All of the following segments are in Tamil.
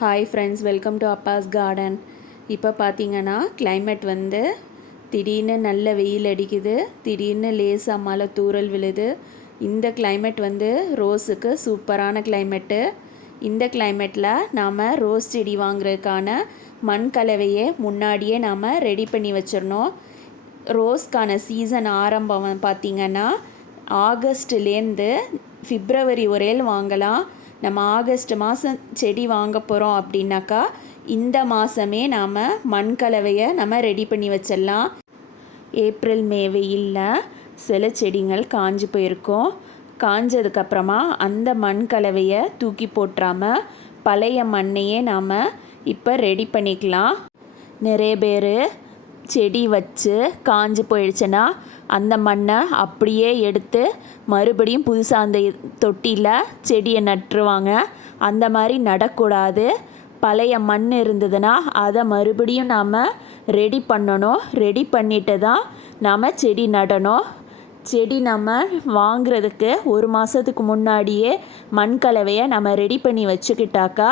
Hi friends welcome to Abbas garden இப்போ பார்த்தீங்கன்னா கிளைமேட் வந்து திடீர்னு நல்ல வெயில் அடிக்குது திடீர்னு லேசாக மழை தூறல் விழுது. இந்த கிளைமேட் வந்து ரோஸுக்கு சூப்பரான கிளைமேட்டு இந்த கிளைமேட்டில் நாம் ரோஸ் செடி வாங்குறதுக்கான மண் கலவையை முன்னாடியே நாம் ரெடி பண்ணி வச்சிடணும். ரோஸ்க்கான சீசன் ஆரம்பம் பார்த்தீங்கன்னா ஆகஸ்ட்லேருந்து ஃபிப்ரவரி ஒரேல் வாங்கலாம். நம்ம ஆகஸ்ட் மாதம் செடி வாங்க போகிறோம் அப்படின்னாக்கா இந்த மாதமே நாம் மண் கலவையை நம்ம ரெடி பண்ணி வச்சிடலாம். ஏப்ரல் மே வெயிலில் சில செடிகள் காஞ்சு போயிருக்கும். காஞ்சதுக்கப்புறமா அந்த மண் கலவையை தூக்கி போட்டுறாமல் பழைய மண்ணையே நாம் இப்போ ரெடி பண்ணிக்கலாம். நிறைய பேர் செடி வச்சு காஞ்சு போயிடுச்சுன்னா அந்த மண்ணை அப்படியே எடுத்து மறுபடியும் புதுசாக அந்த தொட்டியில் செடியை நட்டுருவாங்க. அந்த மாதிரி நடக்கூடாது. பழைய மண் இருந்ததுன்னா அதை மறுபடியும் நாம் ரெடி பண்ணணும். ரெடி பண்ணிட்டு தான் நாம் செடி நடணும். செடி நம்ம வாங்குறதுக்கு ஒரு மாதத்துக்கு முன்னாடியே மண் கலவையை நம்ம ரெடி பண்ணி வச்சுக்கிட்டாக்கா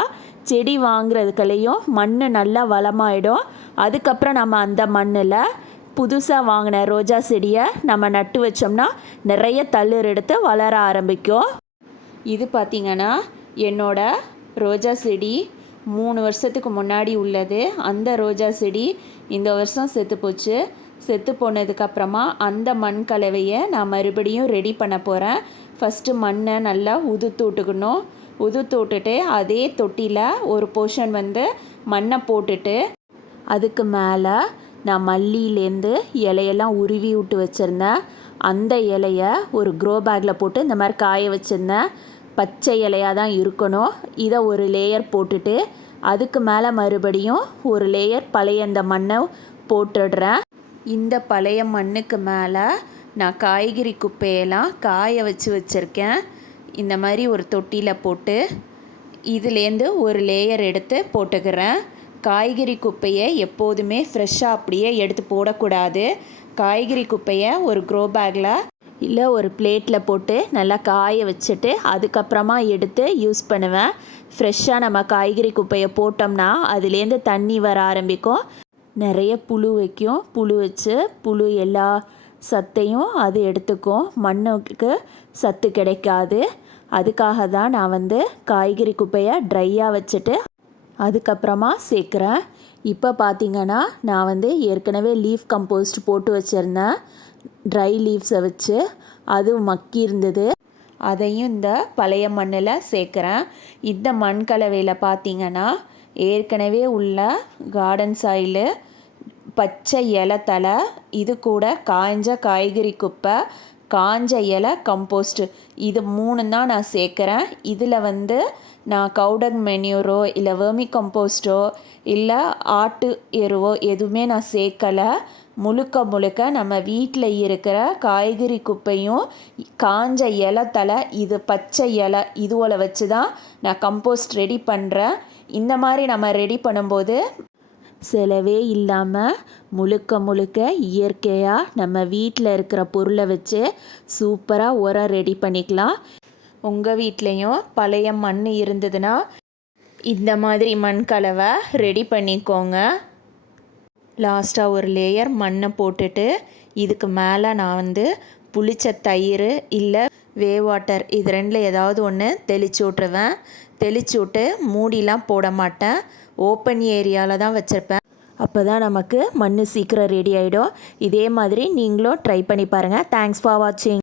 செடி வாங்குறதுக்குள்ளேயும் மண் நல்லா வளமாயிடும். அதுக்கப்புறம் நம்ம அந்த மண்ணில் புதுசாக வாங்கின ரோஜா செடியை நம்ம நட்டு வச்சோம்னா நிறைய தளிர் எடுத்து வளர ஆரம்பிக்கும். இது பார்த்திங்கன்னா என்னோட ரோஜா செடி மூணு வருஷத்துக்கு முன்னாடி உள்ளது. அந்த ரோஜா செடி இந்த வருஷம் செத்து போச்சு. செத்து போனதுக்கப்புறமா அந்த மண் கலவையை நான் மறுபடியும் ரெடி பண்ண போகிறேன் ஃபஸ்ட்டு மண்ணை நல்லா உதுத்து விட்டுக்கணும். உதுத்து விட்டுட்டு அதே தொட்டியில் ஒரு போர்ஷன் வந்து மண்ணை போட்டுட்டு அதுக்கு மேலே நான் மல்லியிலேருந்து இலையெல்லாம் உருவி விட்டு வச்சுருந்தேன். அந்த இலைய ஒரு க்ரோ பேக்கில் போட்டு இந்த மாதிரி காய வச்சுருந்தேன். பச்சை இலையாக தான் இருக்கணும். இதை ஒரு லேயர் போட்டுட்டு அதுக்கு மேலே மறுபடியும் ஒரு லேயர் பழைய அந்த மண்ணை போட்டுடுறேன். இந்த பழைய மண்ணுக்கு மேலே நான் காய்கறி குப்பையெல்லாம் காய வச்சு வச்சுருக்கேன். இந்த மாதிரி ஒரு தொட்டியில் போட்டு இதுலேருந்து ஒரு லேயர் எடுத்து போட்டுக்கிறேன். காய்கறி குப்பையை எப்போதுமே ஃப்ரெஷ்ஷாக அப்படியே எடுத்து போடக்கூடாது. காய்கறி குப்பையை ஒரு க்ரோ பேக்கில் இல்லை ஒரு பிளேட்டில் போட்டு நல்லா காய வச்சுட்டு அதுக்கப்புறமா எடுத்து யூஸ் பண்ணுவேன். ஃப்ரெஷ்ஷாக நம்ம காய்கறி குப்பையை போட்டோம்னா அதுலேருந்து தண்ணி வர ஆரம்பிக்கும். நிறைய புழு வைக்கும். புழு வச்சு புழு எல்லா சத்தையும் அது எடுத்துக்கும். மண்ணுக்கு சத்து கிடைக்காது. அதுக்காக தான் நான் வந்து காய்கறி குப்பையை ட்ரையாக வச்சுட்டு அதுக்கப்புறமா சேர்க்குறேன். இப்போ பார்த்திங்கன்னா நான் வந்து ஏற்கனவே லீஃப் கம்போஸ்ட் போட்டு வச்சுருந்தேன். ட்ரை லீவ்ஸை வச்சு அது மக்கி இருந்தது. அதையும் இந்த பழைய மண்ணில் சேர்க்குறேன். இந்த மண் கலவையில் பார்த்தீங்கன்னா ஏற்கனவே உள்ள கார்டன் சாயில் பச்சை இலை தலை இது கூட காய்ஞ்ச காய்கறி குப்பை காஞ்ச இலை கம்போஸ்ட்டு இது மூணு தான் நான் சேர்க்குறேன். இதில் வந்து நான் கவுடங் மென்யூரோ இல்லை வேர்மி கம்போஸ்ட்டோ இல்லை ஆட்டு எருவோ எதுவுமே நான் சேர்க்கலை. முழுக்க முழுக்க நம்ம வீட்டில் இருக்கிற காய்கறி குப்பையும் காஞ்ச இலை தலை இது பச்சை இலை இதுவோல வச்சு தான் நான் கம்போஸ்ட் ரெடி பண்ணுறேன் இந்த மாதிரி நம்ம ரெடி பண்ணும்போது செலவே இல்லாமல் முழுக்க முழுக்க இயற்கையாக நம்ம வீட்டில் இருக்கிற பொருளை வச்சு சூப்பராக உரம் ரெடி பண்ணிக்கலாம். உங்கள் வீட்லேயும் பழைய மண் இருந்ததுன்னா இந்த மாதிரி மண் கலவை ரெடி பண்ணிக்கோங்க. லாஸ்ட்டாக ஒரு லேயர் மண்ணை போட்டுட்டு இதுக்கு மேலே நான் வந்து புளிச்ச தயிர் இல்லை வே வாட்டர் இது ரெண்டில் ஏதாவது ஒன்று தெளிச்சு விட்ருவேன் தெளிச்சு விட்டு மூடிலாம் போட மாட்டேன். ஓப்பன் ஏரியாவில் தான் வச்சுருப்பேன். அப்போ தான் நமக்கு மண் சீக்கிரம் ரெடி ஆகிடும் இதே மாதிரி நீங்களும் ட்ரை பண்ணி பாருங்கள் தேங்க்ஸ் ஃபார் வாட்சிங்